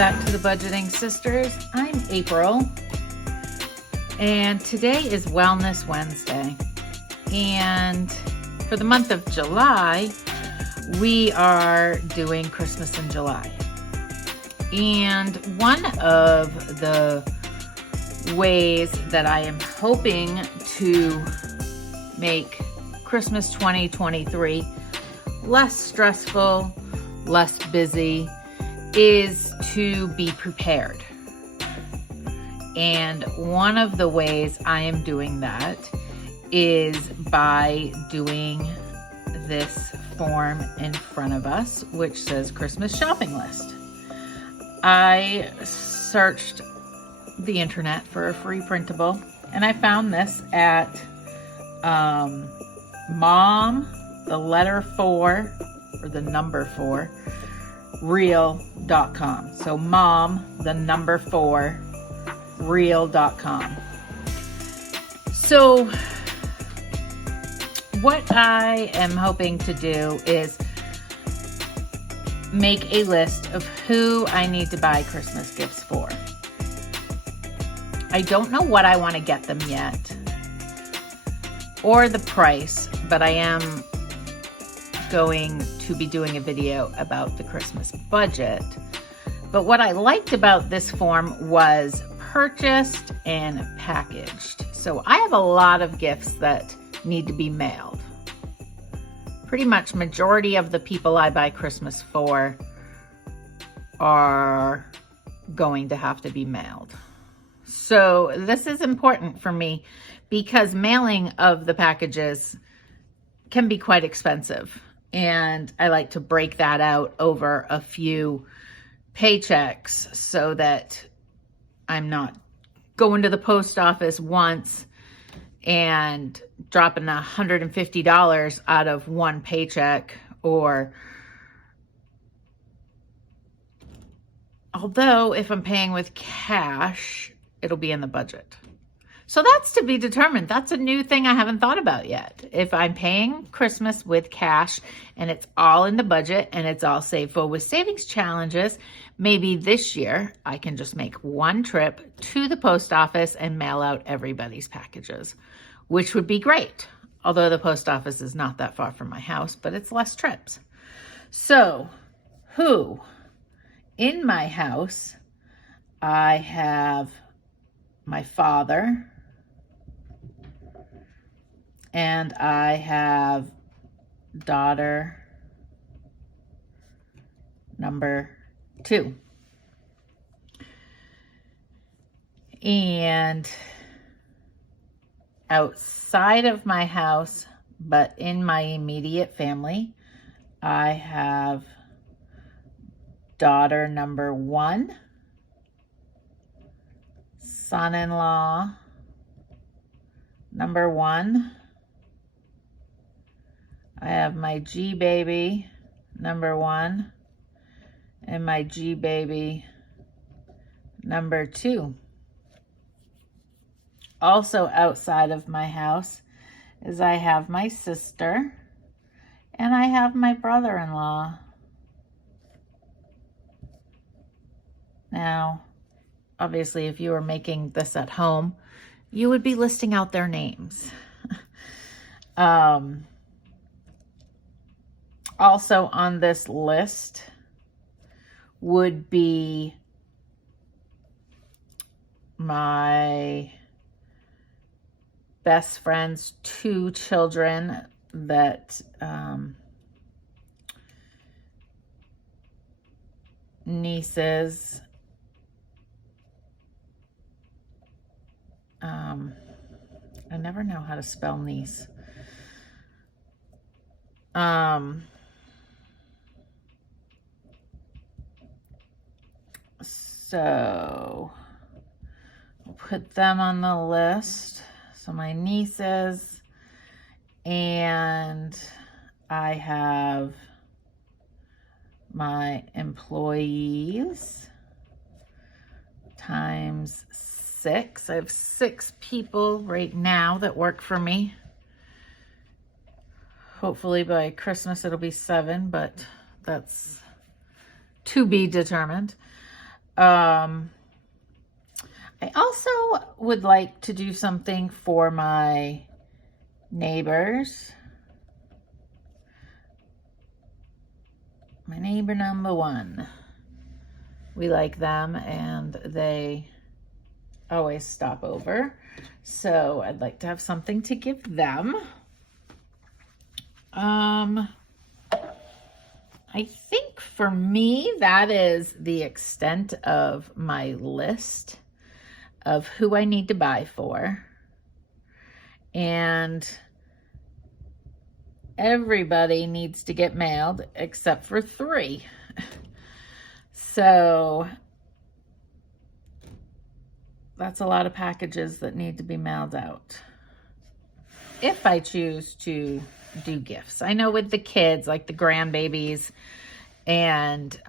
back to the Budgeting Sisters. I'm April, and today is Wellness Wednesday. And for the month of July, we are doing Christmas in July. And one of the ways that I am hoping to make Christmas 2023 less stressful, less busy, is to be prepared. And one of the ways I am doing that is by doing this form in front of us, which says Christmas shopping list. I searched the internet for a free printable, and I found this at mom, the letter 4, or the number 4, real.com. So mom, the number 4, real.com. So what I am hoping to do is make a list of who I need to buy Christmas gifts for. I don't know what I want to get them yet, or the price, but I am going to be doing a video about the Christmas budget. But what I liked about this form was purchased and packaged. So I have a lot of gifts that need to be mailed. Pretty much majority of the people I buy Christmas for are going to have to be mailed. So this is important for me because mailing of the packages can be quite expensive. And I like to break that out over a few paychecks so that I'm not going to the post office once and dropping $150 out of one paycheck, or although if I'm paying with cash, it'll be in the budget. So that's to be determined. That's a new thing I haven't thought about yet. If I'm paying Christmas with cash and it's all in the budget and it's all saved for with savings challenges, maybe this year I can just make one trip to the post office and mail out everybody's packages, which would be great. Although the post office is not that far from my house, but it's less trips. So who in my house? I have my father, and I have daughter number 2. And outside of my house, but in my immediate family, I have daughter number 1, son-in-law number 1. I have my G-baby number 1 and my G-baby number 2. Also outside of my house is I have my sister and I have my brother-in-law. Now, obviously, if you were making this at home, you would be listing out their names. Also on this list would be my best friend's 2 children that nieces. I never know how to spell niece. So I'll put them on the list. So my nieces, and I have my employees times 6. I have 6 people right now that work for me. Hopefully by Christmas it'll be 7, but that's to be determined. I also would like to do something for my neighbors. My neighbor number one. We like them and they always stop over. So I'd like to have something to give them. I think for me, that is the extent of my list of who I need to buy for. And everybody needs to get mailed except for 3. So that's a lot of packages that need to be mailed out. If I choose to do gifts. I know with the kids, like the grandbabies and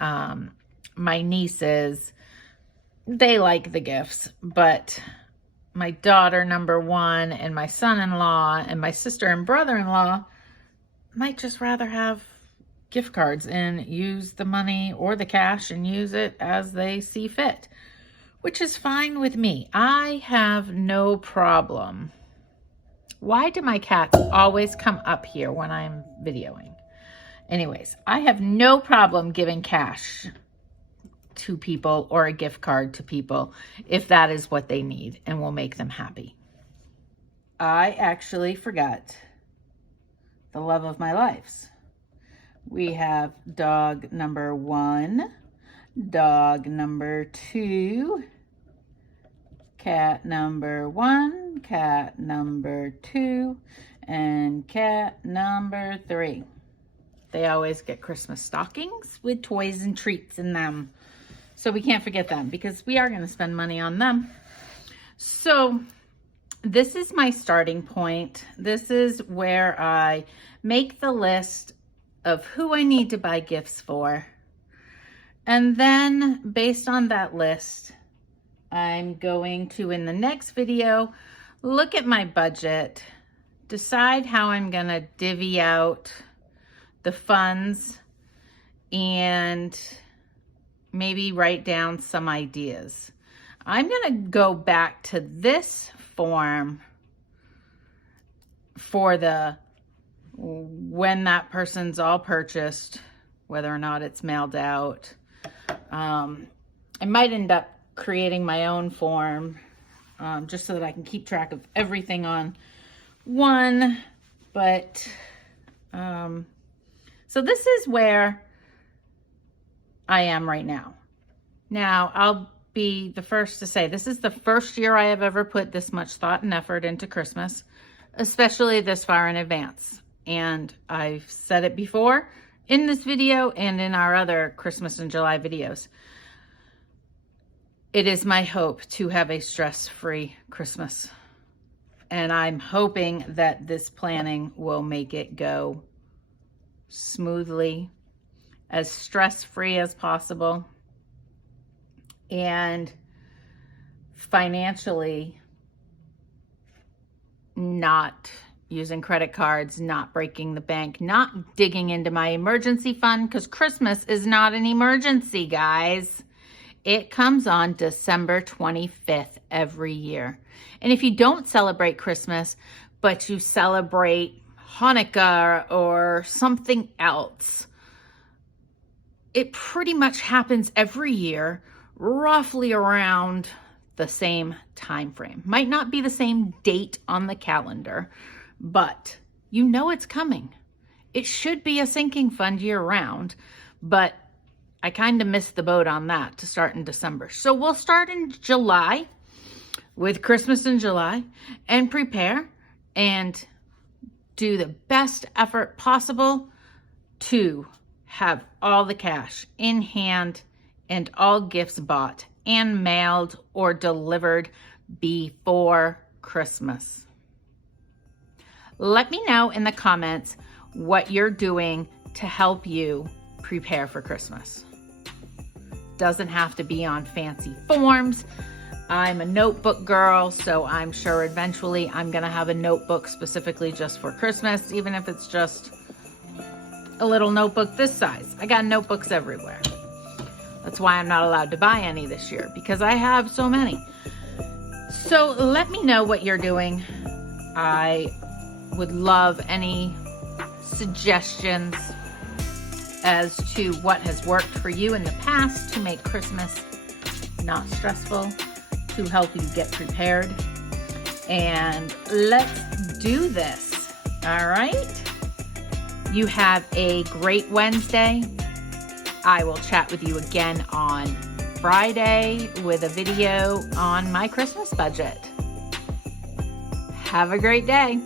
my nieces, they like the gifts, but my daughter number one and my son-in-law and my sister and brother-in-law might just rather have gift cards and use the money or the cash and use it as they see fit, which is fine with me. I have no problem. Why do my cats always come up here when I'm videoing? Anyways, I have no problem giving cash to people or a gift card to people if that is what they need and will make them happy. I actually forgot the love of my lives. We have dog number 1, dog number 2, cat number 1, cat number 2, and cat number 3. They always get Christmas stockings with toys and treats in them. So we can't forget them because we are going to spend money on them. So this is my starting point. This is where I make the list of who I need to buy gifts for. And then based on that list, I'm going to, in the next video, look at my budget, decide how I'm going to divvy out the funds, and maybe write down some ideas. I'm going to go back to this form for the when that person's all purchased, whether or not it's mailed out. I might end up creating my own form just so that I can keep track of everything on one. But so this is where I am right now. Now, I'll be the first to say this is the first year I have ever put this much thought and effort into Christmas, especially this far in advance. And I've said it before in this video and in our other Christmas and July videos. It is my hope to have a stress-free Christmas. And I'm hoping that this planning will make it go smoothly, as stress-free as possible, and financially not using credit cards, not breaking the bank, not digging into my emergency fund, because Christmas is not an emergency, guys. It comes on December 25th every year. And if you don't celebrate Christmas, but you celebrate Hanukkah or something else, it pretty much happens every year, roughly around the same time frame. Might not be the same date on the calendar, but you know it's coming. It should be a sinking fund year round, but I kind of missed the boat on that to start in December. So we'll start in July with Christmas in July and prepare and do the best effort possible to have all the cash in hand and all gifts bought and mailed or delivered before Christmas. Let me know in the comments what you're doing to help you prepare for Christmas. Doesn't have to be on fancy forms. I'm a notebook girl, so I'm sure eventually I'm gonna have a notebook specifically just for Christmas, even if it's just a little notebook this size. I got notebooks everywhere. That's why I'm not allowed to buy any this year, because I have so many. So let me know what you're doing. I would love any suggestions as to what has worked for you in the past to make Christmas not stressful, to help you get prepared. And let's do this. All right? You have a great Wednesday. I will chat with you again on Friday with a video on my Christmas budget. Have a great day.